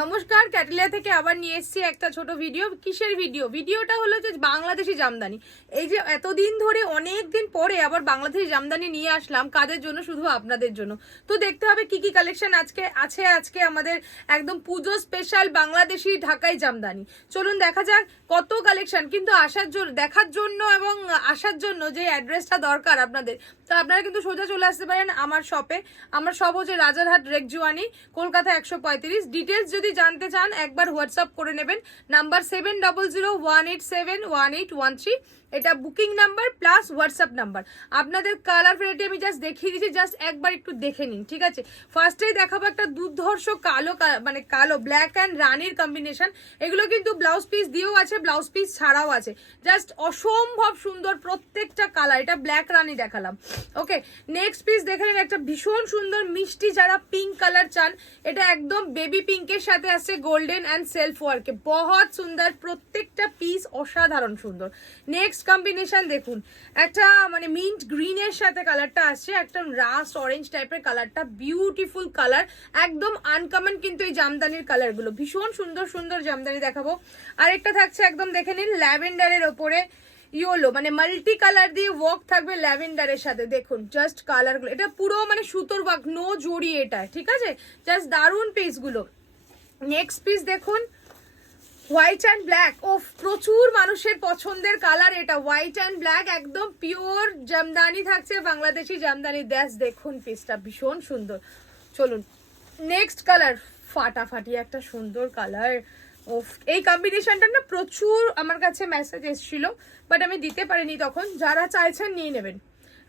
নমস্কার, ক্যাটেলিয়া থেকে আবার নিয়ে এসেছি একটা ছোট ভিডিও। কিসের ভিডিও? ভিডিওটা হলো যে বাংলাদেশি জামদানি। এই যে এতদিন ধরে অনেক দিন পরে আবার বাংলাদেশি জামদানি নিয়ে আসলাম, কাদের জন্য? শুধু আপনাদের জন্য। তো দেখতে হবে কি কি কালেকশন আজকে আমাদের একদম পুজো স্পেশাল বাংলাদেশি ঢাকাই জামদানি। চলুন দেখা যাক কত কালেকশন। কিন্তু দেখার জন্য এবং আসার জন্য যে অ্যাড্রেসটা দরকার আপনাদের, তো আপনারা কিন্তু সোজা চলে আসতে পারেন আমার শপে। আমার শপ হচ্ছে রাজারহাট রেকজুয়ানি, কলকাতা 135। ডিটেলস যদি জানতে চান একবার হোয়াটসঅ্যাপ করে নেবেন। নাম্বার 7001871813। এটা booking number plus WhatsApp number. আপনাদের কালার ভ্যারাইটি আমি জাস্ট দেখিয়ে দিচ্ছি, জাস্ট একবার একটু দেখে নিন, ঠিক আছে? ফার্স্টেই দেখাবো একটা দুর্ধর্ষ কালো ব্ল্যাক অ্যান্ড রানির কম্বিনেশন। এগুলো কিন্তু ব্লাউজ পিস দিয়েও আছে, ব্লাউজ পিস ছাড়াও আছে। জাস্ট অসম্ভব সুন্দর প্রত্যেকটা কালার। এটা ব্ল্যাক রানি দেখালাম। ওকে, নেক্সট পিস দেখে নিন, একটা ভীষণ সুন্দর মিষ্টি যারা পিঙ্ক কালার চান, এটা একদম বেবি পিঙ্কের সাথে আছে গোল্ডেন অ্যান্ড সেলফ ওয়ার্কে। বহুত সুন্দর, প্রত্যেকটা পিস অসাধারণ সুন্দর। নেক্সট কম্বিনেশন দেখুন, একটা মানে মিন্ট গ্রিনের সাথে কালারটা আসছে, একদম রাস্ট অরেঞ্জ টাইপের কালারটা, বিউটিফুল কালার, একদম আনকমন কিন্তু এই জামদানির কালারগুলো। ভীষণ সুন্দর সুন্দর জামদানি দেখাবো। আরেকটা থাকছে একদম দেখে নিন ল্যাভেন্ডারের ওপরে ইয়েলো, মানে মাল্টি কালার দিয়ে ওয়ার্ক থাকবে ল্যাভেন্ডারের সাথে। দেখুন জাস্ট কালারগুলো, এটা পুরো মানে সুতোর ওয়ার্ক, নো জড়ি এটা, ঠিক আছে? জাস্ট দারুণ পিসগুলো। নেক্সট পিস দেখুন, হোয়াইট অ্যান্ড ব্ল্যাক। ও প্রচুর মানুষের পছন্দের কালার এটা, হোয়াইট অ্যান্ড ব্ল্যাক, একদম পিওর জামদানি থাকছে, বাংলাদেশি জামদানি। দেখুন পিসটা ভীষণ সুন্দর। চলুন নেক্সট কালার, ফাটাফাটি একটা সুন্দর কালার। ও এই কম্বিনেশনটা না প্রচুর আমার কাছে মেসেজ এসেছিল, বাট আমি দিতে পারিনি তখন। যারা চাইছেন নিয়ে নেবেন।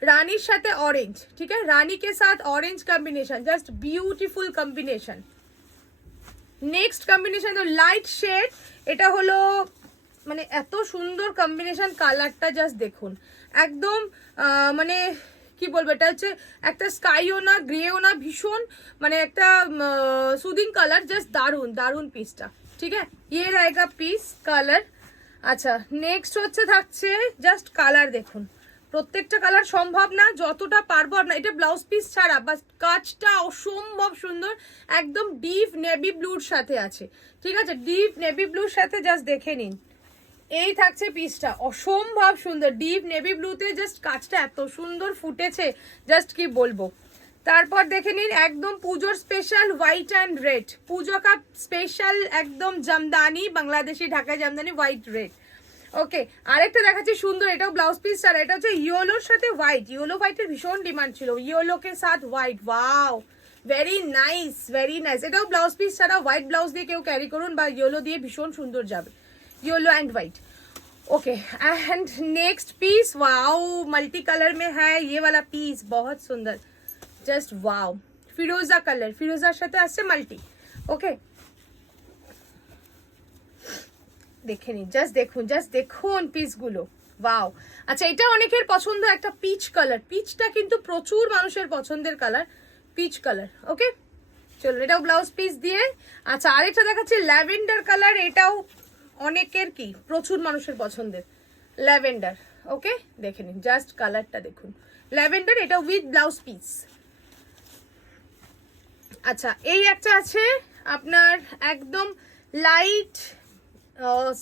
রানীর সাথে অরেঞ্জ, ঠিক আছে? রানী কে সাথ orange combination, just beautiful combination. Next combination তো লাইট শেড, এটা হলো মানে এত সুন্দর কম্বিনেশন, কালারটা জাস্ট দেখুন, একদম মানে কি বলবো, এটা হচ্ছে একটা স্কাইও না গ্রেও না, ভীষণ মানে একটা সুদিং কালার, জাস্ট দারুন দারুন পিসটা, ঠিক আছে? ইয়ে রায়গা পিস কালার। আচ্ছা, নেক্সট হচ্ছে থাকছে জাস্ট কালার দেখুন, প্রত্যেকটা কালার সম্ভব না, যতটা পারবো আপনার। এটা ব্লাউজ পিস ছাড়া, বাস কাজটা অসম্ভব সুন্দর, একদম ডিপ নেভি ব্লুর সাথে আছে, ঠিক আছে? ডিপ নেভি ব্লুর সাথে জাস্ট দেখে নিন, এই থাকছে পিসটা, অসম্ভব সুন্দর ডিপ নেভি ব্লুতে। জাস্ট কাজটা এত সুন্দর ফুটেছে, জাস্ট কি বলবো। তারপর দেখে নিন একদম পুজোর স্পেশাল হোয়াইট অ্যান্ড রেড, পুজো কা স্পেশাল একদম জামদানি, বাংলাদেশি ঢাকায় জামদানি, হোয়াইট রেড। ওকে, আরেকটা দেখাচ্ছি সুন্দর, এটাও ব্লাউজ পিস ছাড়া, এটা হচ্ছে ইয়েলোর সাথে হোয়াইট। ইয়েলো হোয়াইটের ভীষণ ডিমান্ড ছিল, ইয়েলো কে সাথ white. Wow, very nice very nice. এটাও ব্লাউজ পিস ছাড়া, হোয়াইট ব্লাউজ দিয়ে কেউ ক্যারি করুন বা ইয়েলো দিয়ে, ভীষণ সুন্দর যাবে, yellow and white. Okay, and next piece, wow, multi colour में है ये वाला पीस, बहुत सुंदर, जस्ट वाओ। फिरोजा कलर, फिरोजार साथे आछे मल्टी। ओके, দেখে নিন, জাস্ট দেখুন পিসগুলো, ওয়াও। আচ্ছা, এটা অনেকের পছন্দ একটা পিচ কালার, পিচটা কিন্তু প্রচুর মানুষের পছন্দের কালার, পিচ কালার। ওকে, চলুন এটাও ব্লাউজ পিস দিয়ে। আচ্ছা, আরেকটা দেখাচ্ছি ল্যাভেন্ডার কালার, এটাও অনেকের কি প্রচুর মানুষের পছন্দের ল্যাভেন্ডার। ওকে, দেখে নিন জাস্ট কালারটা দেখুন, ল্যাভেন্ডার, এটা উইথ ব্লাউজ পিস। আচ্ছা, এই একটা আছে আপনার একদম লাইট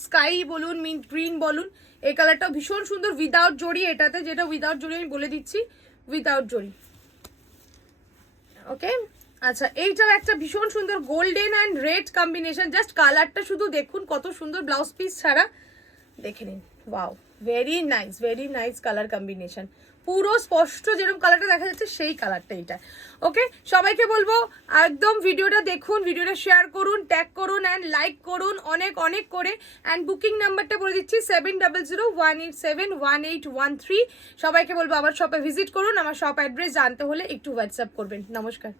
স্কাই বলুন, মিন্ট গ্রিন বলুন, এই কালারটাও ভীষণ সুন্দর, উইদাউট জড়ি এটাতে, যেটা উইদাউট জড়ি আমি বলে দিচ্ছি, উইদাউট জড়ি। ওকে, আচ্ছা, এইটাও একটা ভীষণ সুন্দর golden and red combination, just কালারটা শুধু দেখুন কত সুন্দর, ব্লাউজ পিস ছাড়া, দেখে নিন। Wow, very nice colour combination, পুরো স্পষ্ট যেরকম কালারটা দেখা যাচ্ছে সেই কালারটা এটা। ওকে, সবাইকে বলবো একদম ভিডিওটা দেখুন, ভিডিওটা শেয়ার করুন, ট্যাগ করুন অ্যান্ড লাইক করুন অনেক অনেক করে। অ্যান্ড বুকিং নাম্বারটা বলে দিচ্ছি 7001871813। সবাইকে বলবো আমার শপে ভিজিট করুন, আমার শপ অ্যাড্রেস জানতে হলে একটু হোয়াটসঅ্যাপ করবেন। নমস্কার।